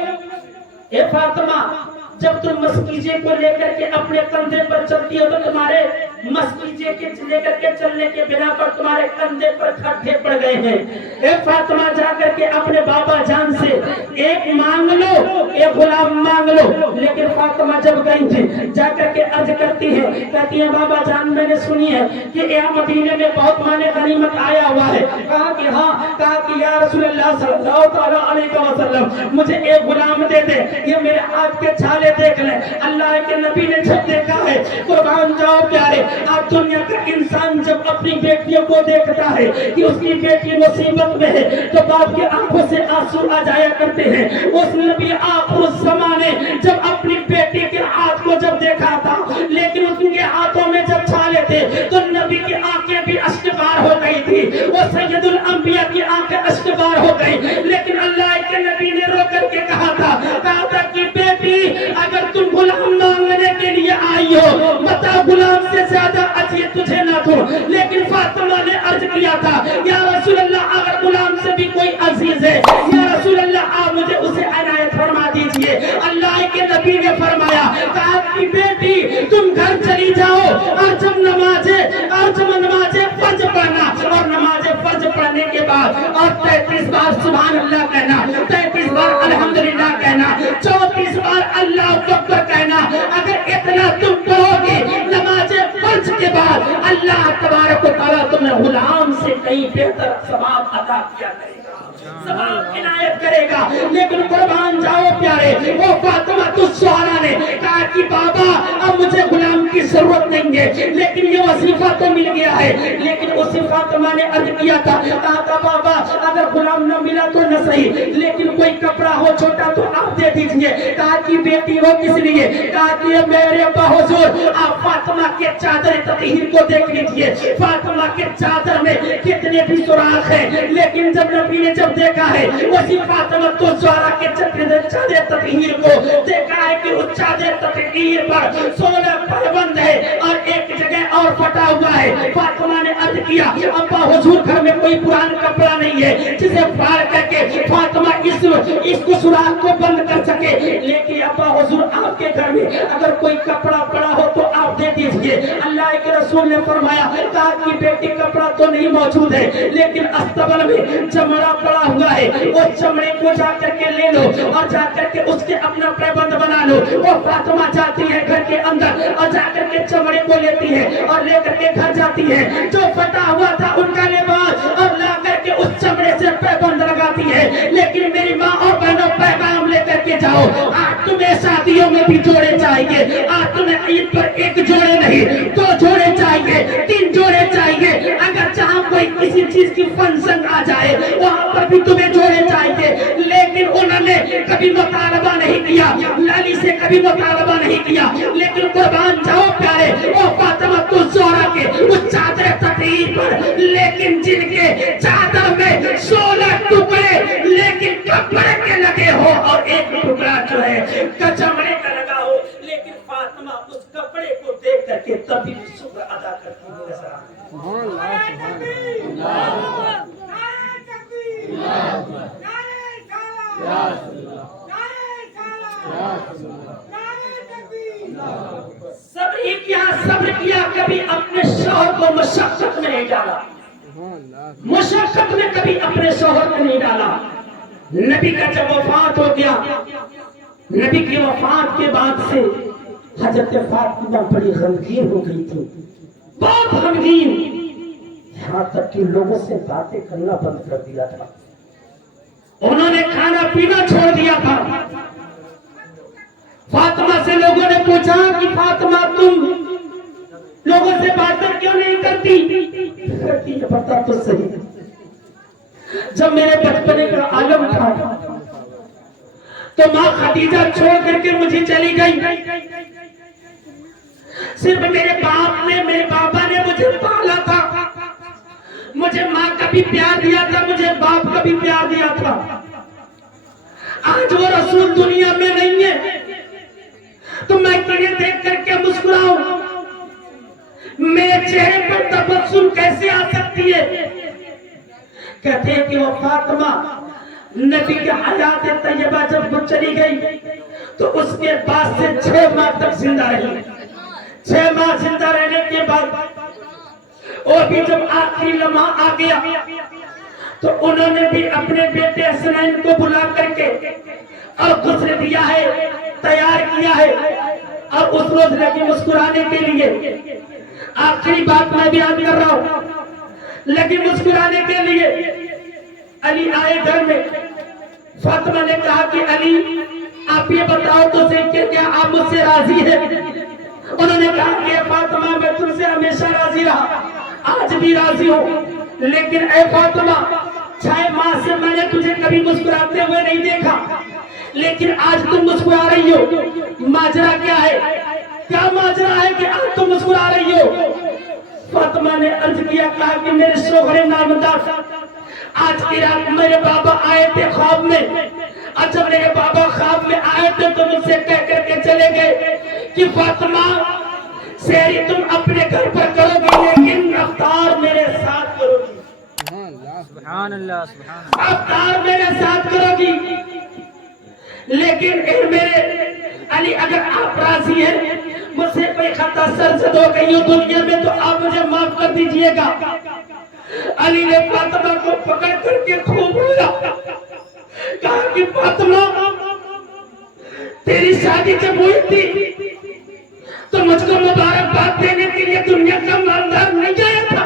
اے فاطمہ، جب تم مسکیجے کو لے کر کے اپنے کندھے پر چلتی ہو تو تمہارے مسکیجے کے لے کر کے چلنے کے بنا پر تمہارے کندھے پر کھڈے پڑ گئے ہیں۔ اے فاطمہ، جا کر کے اپنے بابا جان سے ایک مانگ لو، ایک غلام مانگ لو۔ لیکن فاطمہ جب گئی تھی، جا کر کے عرض کرتی ہے، کہتی ہے بابا جان میں نے سنی ہے کہ یہاں مدینے میں بہت مال غنیمت آیا ہوا ہے۔ کہا کہ ہاں، کہا کہ یا رسول اللہ صلی اللہ تعالیٰ علیہ وسلم مجھے ایک غلام دے دے، یہ میرے ہاتھ کے چھالے دیکھ لیں۔ اللہ کے نبی نے جب دیکھا ہے، قربان جاؤ پیارے، آپ دنیا کا انسان جب اپنی بیٹیوں کو دیکھتا ہے کہ اس کی بیٹی مصیبت میں ہے تو باپ کی آنکھوں سے آنسو آ جایا کرتے ہیں۔ اس نبی آخر الزمان نے جب اپنی بیٹی کے ہاتھ کو جب دیکھا تھا، لیکن اس کے ہاتھوں میں جب چھالے تھے تو نبی کی آنکھیں بھی اشکبار ہو گئی تھی، وہ سید الانبیاء کی آنکھیں اشکبار ہو گئی۔ لیکن اللہ کے نبی نے رو کر کے کہا تھا کہ بیٹی اگر تم غلام مانگنے کے لیے آئی ہو، بتا غلام سے زیادہ اذیت تجھے نہ دوں۔ لیکن فاطمہ نے عرض کیا تھا یا رسول اللہ اگر غلام سے بھی کوئی عزیز ہے، یا رسول اللہ آپ مجھے اسے عنایت فرما دیجئے۔ اللہ کے نبی نے فرمایا کہا کہ بیٹی تم گھر چلی جاؤ اور جب نماز فرض پڑھنا، اور نماز فرض پڑھنے کے بعد اور 33 بار سبحان اللہ کہنا، 33 بار الحمدللہ کہنا، 34 بار اللہ اکبر کہنا۔ اگر اتنا تم کرو گے نماز فرض کے بعد، اللہ تبارک و تعالیٰ تمہیں غلام سے کہیں بہتر ثواب عطا کیا کرے گا، ثواب عنایت کرے گا۔ لیکن قربان جاؤ پیارے، وہ فاطمہ الزہرا نے کہا کہ بابا اب مجھے غلام کی ضرورت نہیں ہے، لیکن یہ وظیفہ تو مل گیا ہے۔ لیکن اسی فاطمہ نے عرض کیا تھا، کہا تھا بابا اگر غلام نہ ملا تو نہ صحیح، لیکن کوئی کپڑا ہو چھوٹا تو آپ دے دیجئے۔ کہا کہ بیٹی ہو کس لیے؟ کہا کہ میرے ابا حضور آپ فاطمہ کے چادر تطہیر کو دیکھ لیجئے، فاطمہ کے چادر میں کتنے بھی سوراخ ہیں، لیکن جب نبی نے جب دیکھا ہے اسی فاطمہ الزہرا کے چادر تطہیر کو، دیکھا ہے کہ اس چادر تطہیر پر 16 پابند ہے اور ایک جگہ اور پھٹا ہوا ہے۔ فاطمہ نے عرض کیا ابا حضور گھر میں کوئی پرانا کپڑا نہیں ہے جسے پھاڑ کر کے فاطمہ اس کو سوراخ کو بند کر سکے، لیکن ابا حضور آپ کے گھر میں اگر کوئی کپڑا پڑا ہو تو آپ دے دیجئے۔ اللہ کے رسول نے فرمایا کہا کہ بیٹی کپڑا تو نہیں موجود ہے، لیکن استبل میں چمڑا پڑا ہوا ہے، اس چمڑے کو جا کر کے لے لو اور جا کر کے اس کے اپنا پیبند بنا لو۔ اور فاطمہ جاتی ہے گھر کے اندر اور جا کر کے چمڑے کو لیتی ہے اور لے کر کے گھر جاتی ہے، جو پھٹا ہوا تھا ان کا لباس، اور لا کر کے اس چمڑے سے پیبند لگاتی ہے۔ لیکن میری ماں اور بہنوں پیغام لے کر کے جاؤ، آج تمہیں شادیوں میں بھی جوڑے چاہیے، آج تمہیں عید پر ایک جوڑے نہیں 2 جوڑے چاہیے، 3 جوڑے چاہیے۔ اگر جہاں کوئی کسی چیز کی فنکشن آ جائے وہاں پر بھی تمہیں جوڑے چاہیے۔ لیکن انہوں نے کبھی مطالبہ نہیں کیا، علی سے کبھی مطالبہ نہیں کیا۔ لیکن قربان جاؤ پیارے، وہ فاطمہ الزہرا کے اس چادر تطہیر پر، لیکن جن کے چادر میں 16 ٹکڑے لیکن کپڑے کے لگے ہو اور ایک ٹکڑا جو ہے چمڑے کا لگا ہو، لیکن فاطمہ اس کپڑے کو دیکھ کر کے تبھی شکر ادا کرتی ہے۔ صبر کیا کبھی اپنے شوہر کو مشقت میں نہیں ڈالا، مشقت میں کبھی اپنے شوہر کو نہیں ڈالا۔ نبی کا جب وفات ہو گیا، نبی کی وفات کے بعد سے حضرت فاطمہ بڑی غمگین ہو گئی تھی، بہت غمگین، یہاں تک کہ لوگوں سے باتیں کرنا بند کر دیا تھا، انہوں نے کھانا پینا چھوڑ دیا تھا۔ فاطمہ سے لوگوں نے پوچھا کہ فاطمہ تم لوگوں سے باتیں کیوں نہیں کرتی؟ بتا تو صحیح، جب میرے بچپنے کا عالم تھا تو ماں خدیجہ چھوڑ کر کے مجھے چلی گئی. صرف میرے باپ نے، میرے بابا نے مجھے پالا تھا. مجھے ماں کا بھی پیار دیا تھا، مجھے باپ کا بھی پیار دیا تھا. آج وہ رسول دنیا میں نہیں ہے تو میں کنہیں دیکھ کر کے مسکراؤں؟ میرے چہرے پر تبسم کیسے آ سکتی ہے؟ کہتے ہیں کہ وہ فاطمہ نبی کے حیات طیبہ جب وہ چلی گئی تو اس کے بعد سے 6 ماہ تک زندہ رہی. 6 ماہ زندہ رہنے کے بعد اور بھی جب آخری لمحہ آ گیا تو انہوں نے بھی اپنے بیٹے حسنین کو بلا کر کے اور غسل دیا ہے، تیار کیا ہے. اور اس روز لگی مسکرانے کے لیے. آخری بات میں بیان کر رہا ہوں، لگی مسکرانے کے لیے. علی آئے گھر میں. فاطمہ نے کہا کہ علی آپ یہ بتاؤ تو صحیح کہ کیا آپ مجھ سے راضی ہیں؟ انہوں نے کہا کہ فاطمہ میں تم سے ہمیشہ راضی رہا، آج بھی راضی ہوں، لیکن اے فاطمہ 6 ماہ سے میں نے تجھے کبھی مسکراتے ہوئے نہیں دیکھا، لیکن آج تم مسکرا رہی ہو. ماجرا کیا ہے؟ کیا ماجرا ہے کہ آج تم مسکرا رہی ہو؟ فاطمہ نے عرض کیا، کہا کہ میرے شوہر نامدار آج کی رات میرے بابا آئے تھے خواب میں، اور جب میرے بابا خواب میں آئے تھے تو مجھ سے کہہ کر کے چلے گئے کہ فاطمہ سحری تم اپنے گھر پر کرو گی لیکن افطار میرے ساتھ کرو گی. سبحان اللہ سبحان اللہ. افطار میرے ساتھ کرو گی. لیکن اے میرے علی اگر آپ راضی ہیں، مجھ سے کوئی خطا سرزد ہو گئی ہو دنیا میں تو آپ مجھے معاف کر دیجئے گا. علی نے فاطمہ کو پکڑ کر کے خوب رویا، کہا کہ فاطمہ تیری شادی جب ہوئی تھی تو مجھ کو مبارکباد دینے کے لیے دنیا کا مالدار نہیں آیا تھا،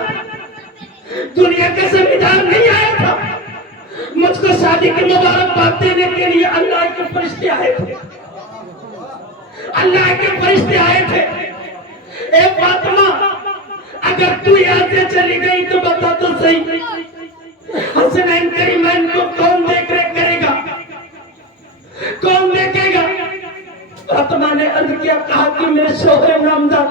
دنیا کا زمیندار نہیں آیا تھا. مجھ کو شادی کی مبارکباد دینے کے لیے اللہ کے فرشتے آئے تھے، اللہ کے فرشتے آئے تھے. اے فاطمہ اگر تو یہاں سے چلی گئی تو بتا تو صحیح حسنین کریمین کو کون دیکھ ریکھ کرے گا؟ کون دیکھے گا؟ فاطمہ نے عرض کیا، کہا کہ میرے شوہر نامدار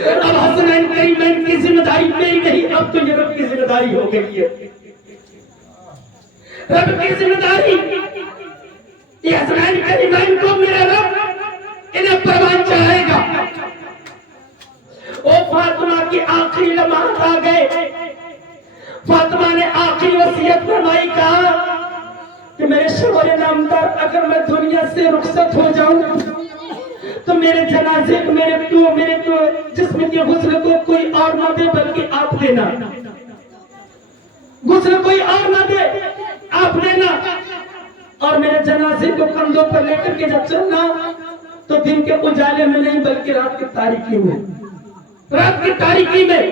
اب حسنین کریمین کی ذمہ داری میری نہیں، اب تو یہ رب کی ذمہ داری ہو گئی ہے. رب کی ذمہ داری، یہ حسنین کریمین کو میرا رب انہیں پروان چاہے گا. او فاطمہ کی آخری لمحات آ گئے. فاطمہ نے آخری وصیت فرمائی، کہا کہ میرے شوہر نامدار اگر میں دنیا سے رخصت ہو جاؤں تو میرے جنازے کو، میرے جسم کے غسل کو کوئی اور نہ دے بلکہ آپ دینا. غسل کوئی اور نہ دے، آپ دینا. اور میرے جنازے کو کندھوں پر لے کر کے جب چلنا تو دن کے اجالے میں نہیں بلکہ رات کی تاریکی میں، رات کی تاریکی میں.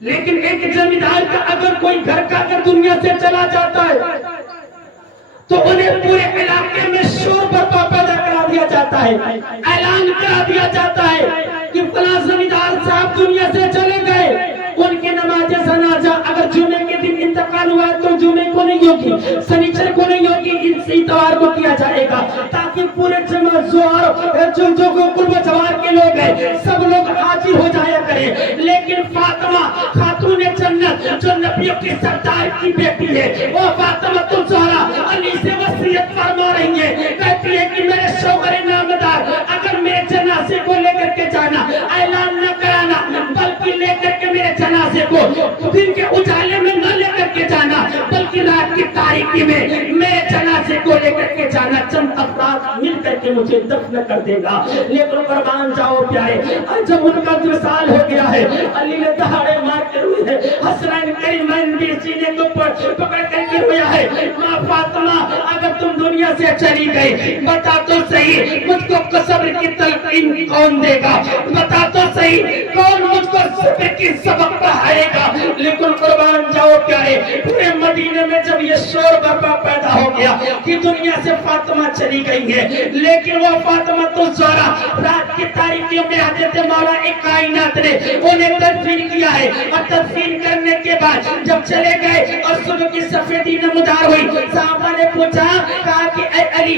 لیکن ایک زمیندار کا اگر کوئی گھر کا اگر دنیا سے چلا جاتا ہے تو انہیں پورے علاقے میں شور برپا پیدا کرا دیا جاتا ہے، اعلان کرا دیا جاتا ہے کہ فلاں زمیندار صاحب دنیا سے چلے گئے. ان کی نماز جنازہ اگر جمعے کے دن انتقال ہوا ہے تو جمعے کو نہیں ہوگی، سنیچر کو نہیں ہوگی، اتوار کو کیا جائے گا، تاکہ پورے جمع زوار جو قرب و جوار کے لوگ ہیں سب لوگ حاضر ہو جایا کریں. لیکن فاطمہ خاتون جنت جو نبیوں کی سردار کی بیٹی ہے، وہ فاطمہ الزہرا علی سے وصیت فرما رہی ہے، کہتی ہے کہ میرے شوہر نامدار اگر میرے جنازے کو لے کر کے جانا، اعلان نہ کرانا بلکہ لے کر کے میرے جنازے کو دن کے اجالے میں نہ لے کر کے جانا بلکہ رات کی تاریکی میں میرے جنازے کو لے کر کے جانا، چند افراد مل کر کے مجھے دفن کر دے گا. لیکن قربان جاؤ پیارے، جب ان کا وصال ہو گیا ہے علی نے دہاڑے مار کے روئے ہیں، حسنین کریمین بھی سینے کو پکڑ کر کے رویا ہے. ماں فاطمہ اگر تم دنیا سے چلی گئی بتا تو صحیح مجھ کو صبر کی تلقین کون دے گا؟ بتا تو صحیح کون مجھ کو صبر کی سبق پڑھائے گا؟ لیکن قربان جاؤ پیارے، پورے مدینے میں جب یہ شور برپا پیدا ہو گیا کہ دنیا سے فاطمہ چلی گئی ہے، لیکن وہ فاطمہ الزہرا رات کی تاریکیوں میں حضرت مولا کائنات نے انہیں تدفین کیا ہے، اور تدفین کرنے کے بعد جب چلے گئے اور صبح کی سفیدی نمودار ہوئی، صحابہ نے پوچھا، کہا کہ اے علی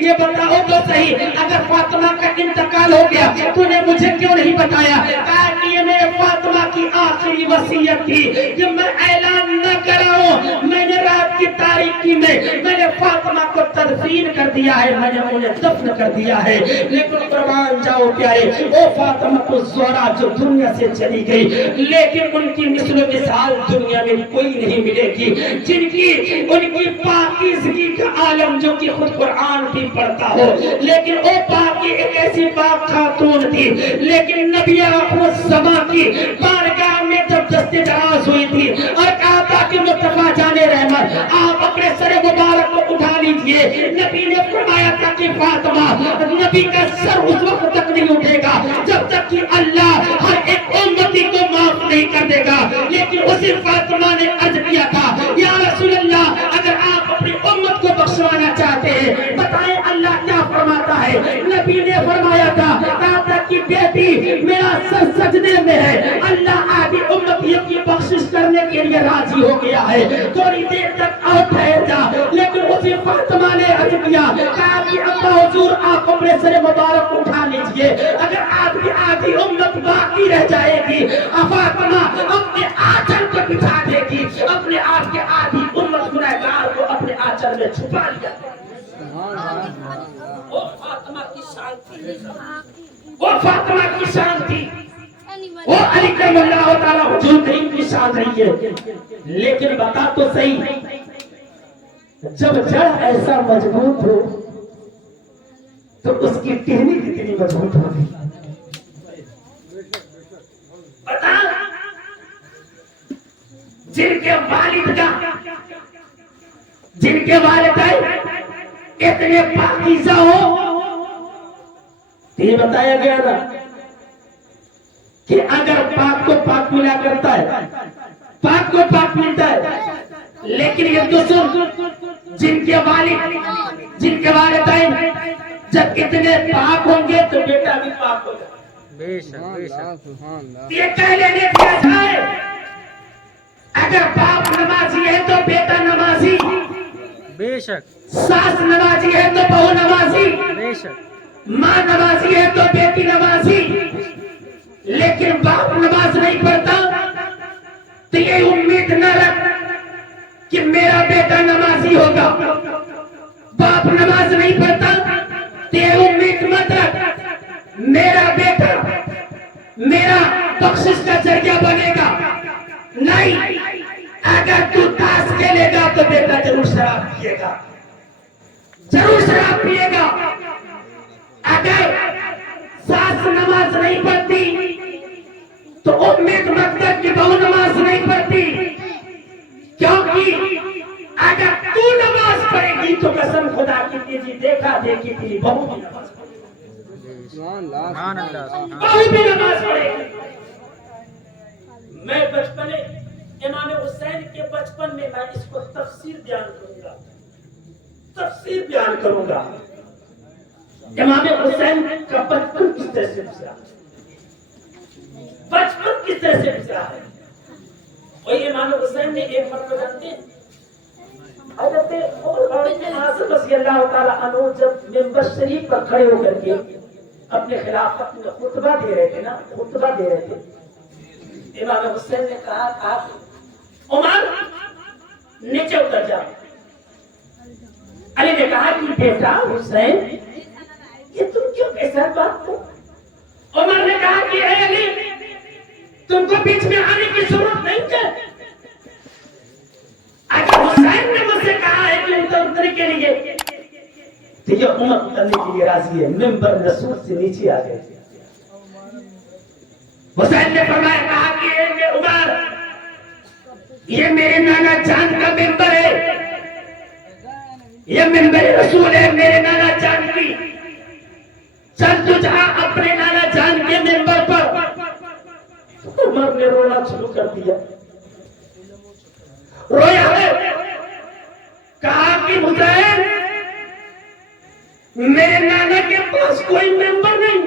یہ بتاؤ تو صحیح، اگر فاطمہ کا انتقال ہو گیا تو نے مجھے کیوں نہیں بتایا؟ کہا کہ یہ میرے فاطمہ کی آخری وصیت تھی کہ میں اعلان نہ کراؤں، میں نے رات کی تاریکی میں نے فاطمہ کو تدفین کر دیا ہے، میں نے انہیں دفن کر دیا ہے، لیکن قربان جاؤ پیارے، وہ فاطمہ الزہرا جو دنیا سے چلی گئی، لیکن ان کی مثل و مثال دنیا میں کوئی نہیں ملے گی، جن کی ان کی پاکیزگی کا عالم جو کہ خود قرآن بھی پڑھتا ہو، لیکن وہ پاکی ایک ایسی پاک خاتون تھی، لیکن نبی آخر الزمان کی بارگاہ میں جب دست دراز ہوئی تھی اور کہا تھا کہ مصطفیٰ جان رحمت آپ اپنے سر مبارک کو اٹھا لیجئے، نبی نے فرمایا تھا کہ فاطمہ، نبی کا سر اس وقت تک نہیں اٹھے گا جب تک کہ اللہ ہر ایک امتی کو معاف نہیں کر دے گا، لیکن اسی فاطمہ نے عرض کیا تھا، یا رسول اللہ اگر آپ اپنی امت کو بخشوانا چاہتے ہیں بتائیں اللہ کیا فرماتا ہے؟ نبی نے فرمایا تھا، کہا تھا کہ بیٹی میرا سر سجدے میں ہے، اللہ آدھی امتیوں کی بخشش کرنے کے لیے راضی ہو گیا ہے، تھوڑی دیر تک اور ٹھہر جا، لیکن اسی فاطمہ نے عرض کیا، کہا کہ ابا حضور آپ اپنے سر مبارک اٹھا لیجئے، اگر آدھی امت باقی رہ جائے گی، فاطمہ اپنے آنچل کو بچھا دے گی، اپنے آپ کے آدھی امت گنہگار کو اپنے آنچل میں چھپا لیا۔ وہ فاطمہ کی شان تھی، وہ فاطمہ کی شان تھی، وہ علی کرم اللہ تعالی حضور کریم کی شان رہی ہے، لیکن بتا تو صحیح، جب جڑ ایسا مضبوط ہو تو اس کی ٹہنی کتنی مضبوط ہوگی؟ بتا، جن کے والدین اتنے پاکیزہ ہو، یہ بتایا گیا نا کہ اگر پاک کو پاک ملا کرتا ہے، پاک کو پاک ملتا ہے، لیکن یہ دوسروں جن کے والدین جب اتنے پاک ہوں گے تو بیٹا بھی پاک ہوگا۔ بے شک بے شک، یہ کہہ لینے دیا جائے اگر باپ نمازی ہے تو بیٹا نمازی، بے شک ساس نمازی ہے تو بہو نمازی، بے شک، ماں نمازی ہے تو بیٹی نمازی، لیکن باپ نماز نہیں پڑھتا تو یہ امید نہ رکھ کہ میرا بیٹا نمازی ہوگا، باپ نماز نہیں پڑھتا تو یہ امید مت رکھ میرا بیٹا میرا بخشش کا ذریعہ بنے گا، نہیں، اگر تو تاش کھیلے گا تو بیٹا ضرور شراب پیے گا، ضرور شراب پیے گا، اگر ساس نماز نہیں پڑھتی تو امید مت کر کہ بہو نماز نہیں پڑھتی، کیونکہ اگر تو نماز پڑھے گی تو قسم خدا کی تیری دیکھا دیکھی تیری بہو بھی نماز پڑھے گی، سبحان اللہ، بہو بھی نماز پڑھے گی۔ میں بچپنے امام حسین کے بچپن میں میں اس کو تفسیر بیان کروں گا، امام حسین کا بچپن کس طرح سے گزرا، بچپن کس طرح سے گزرا ہے۔ اور امام حسین نے ایک مرتبہ جانتے ہیں حضرت عاصم رضی اللہ تعالی عنہ جب منبر شریف پر کھڑے ہو کر کے اپنے خلافت میں خطبہ دے رہے تھے، امام حسین نے کہا عمر نیچے اتر جاؤ، علی نے کہا کہ بیٹا حسین یہ تم کیوں ایسا بات کو؟ عمر نے کہا کہ اے علی تم کو بیچ میں آنے کی ضرورت نہیں ہے، اگر حسین نے مجھ سے کہا ہے کہ اترنے کے لیے تو یہ عمر اترنے کے لیے راضی ہے، ممبر رسول سے نیچے آ گئے۔ حسین نے فرمایا، کہا کہ اے عمر یہ میرے نانا جان کا ممبر ہے، یہ ممبر رسول ہے میرے نانا جان کی، چل تو جہاں اپنے نانا جان کے ممبر پر۔ عمر نے رونا شروع کر دیا، رویا ہے، کہا کہ حسین میرے نانا کے پاس کوئی ممبر نہیں،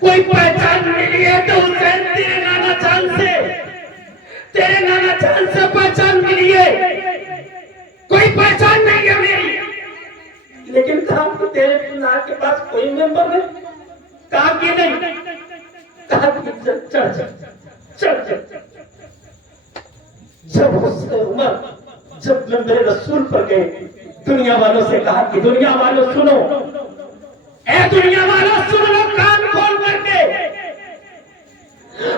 کوئی پہچان ملی ہے تو حسین تیرے نانا جان سے، تیرے نانا جان سے پہچان ملی ہے، کوئی پہچان نہیں ہے میری۔ لیکن کہا کہ تیرے نانا کے پاس کوئی ممبر نہیں، کہا کہ نہیں، کہا کہ چڑھ چڑھ جب حسین عمر جب ممبر رسول پر گئے، دنیا والوں سے کہا کہ دنیا والوں سنو، اے دنیا والوں سن لو کان کھول کر کے،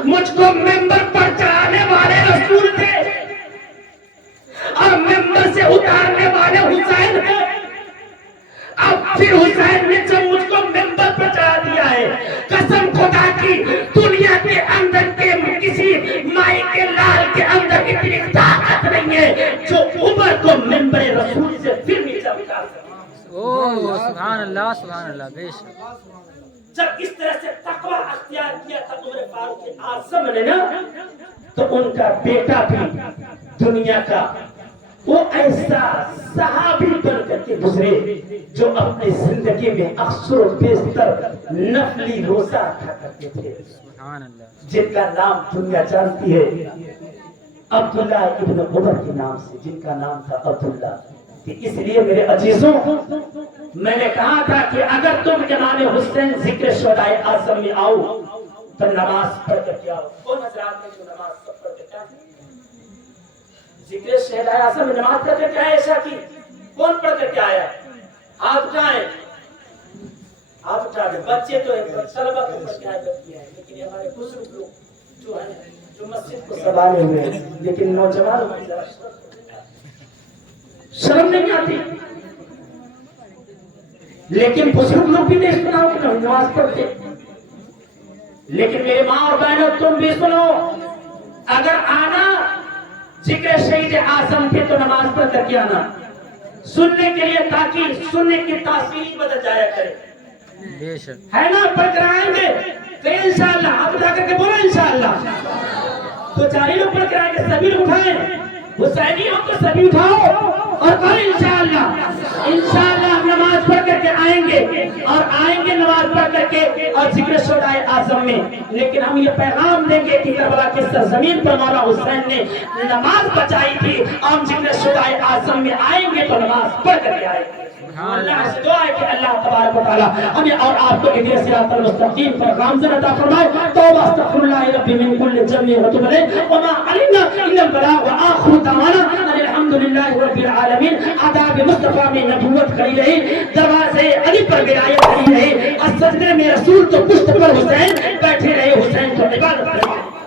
مجھ کو ممبر پر چڑھانے والے رسول تھے اور ممبر سے اتارنے والے حسین ہیں۔ اب پھر حسین نے جب مجھ کو ممبر پر چڑھا دیا ہے، قسم خدا کی دنیا کے اندر کے کسی مائی کے لال کے اندر اتنی طاقت نہیں ہے جو عمر کو ممبر رسول سے پھر نیچے اتار سکے۔ اوہ سبحان اللہ بے شک جب اس طرح سے تقوی اختیار کیا تھا عمر فاروق اعظم نے نا، تو ان کا بیٹا بھی دنیا کا وہ ایسا صحابی بن کر کے گزرے جو اپنی زندگی میں اکثر و بیشتر نفلی روزہ رکھا کرتے تھے، سبحان اللہ جن کا نام دنیا جانتی ہے، عبداللہ ابن عمر کے نام سے، جن کا نام تھا عبداللہ۔ اس لیے میرے عزیزوں، میں نے کہا تھا کہ اگر تم امام حسین ذکر شہدائے اعظم میں آؤ تو نماز پڑھ کر کے آؤ۔ کون حضرات نے جو نماز پڑھ کر کے آئے؟ ذکر شہدائے اعظم میں نماز پڑھ کر کے آئے ایسا کی کون پڑھ کر کے آیا؟ ہاتھ اٹھائیں، ہاتھ اٹھا دیں۔ بچے تو طلبہ کو پڑھ کے آئے کرتی ہیں، لیکن یہ ہمارے بزرگ لوگ جو ہیں جو مسجد کو سنبھالے ہوئے ہیں، لیکن نوجوانوں کی شرم نہیں آتی، لیکن بزرگ لوگ بھی نہیں سناؤ کہ نماز پڑھتے۔ لیکن میرے ماں اور بہنوں تم بھی سنو، اگر آنا ذکر شہید اعظم تھے تو نماز پڑھ کر کے آنا سننے کے لیے، تاکہ سننے کی تاثیر بدل جایا کرے، بے شک ہے نا؟ پڑھ کر آئیں گے تو انشاءاللہ آپ اٹھا کر کے بولو انشاءاللہ، تو چار لوگ پڑھ کر آئیں گے، سبھی لوگ اٹھائیں، حسینی ہو تو سبھی اٹھاؤ اور کہو انشاءاللہ، انشاءاللہ ہم نماز پڑھ کر کے آئیں گے اور آئیں گے نماز پڑھ کر کے اور ذکر شہدائے اعظم میں۔ لیکن ہم یہ پیغام دیں گے کہ کربلا کی سرزمین پر مولا حسین نے نماز بچائی تھی، ہم ذکر شہدائے اعظم میں آئیں گے تو نماز پڑھ کر کے آئیں گے۔ اللہ سے دعا ہے کہ اللہ تبارک و تعالی ہمیں اور آپ کو اہدنا صراط المستقیم پر گامزن عطا فرمائے۔ توبہ استغفر اللہ ربی من کل ذنب وتوب الیہ وما علینا الا البلاغ وآخر دعوانا ان الحمد للہ رب العالمین۔ آداب مصطفیٰ میں نبوت کھڑی رہی، دروازے علی پر ولایت کھڑی رہی، اور سجدے میں رسول تو پشت پر حسین بیٹھے رہے، حسین تو عبادت کرتے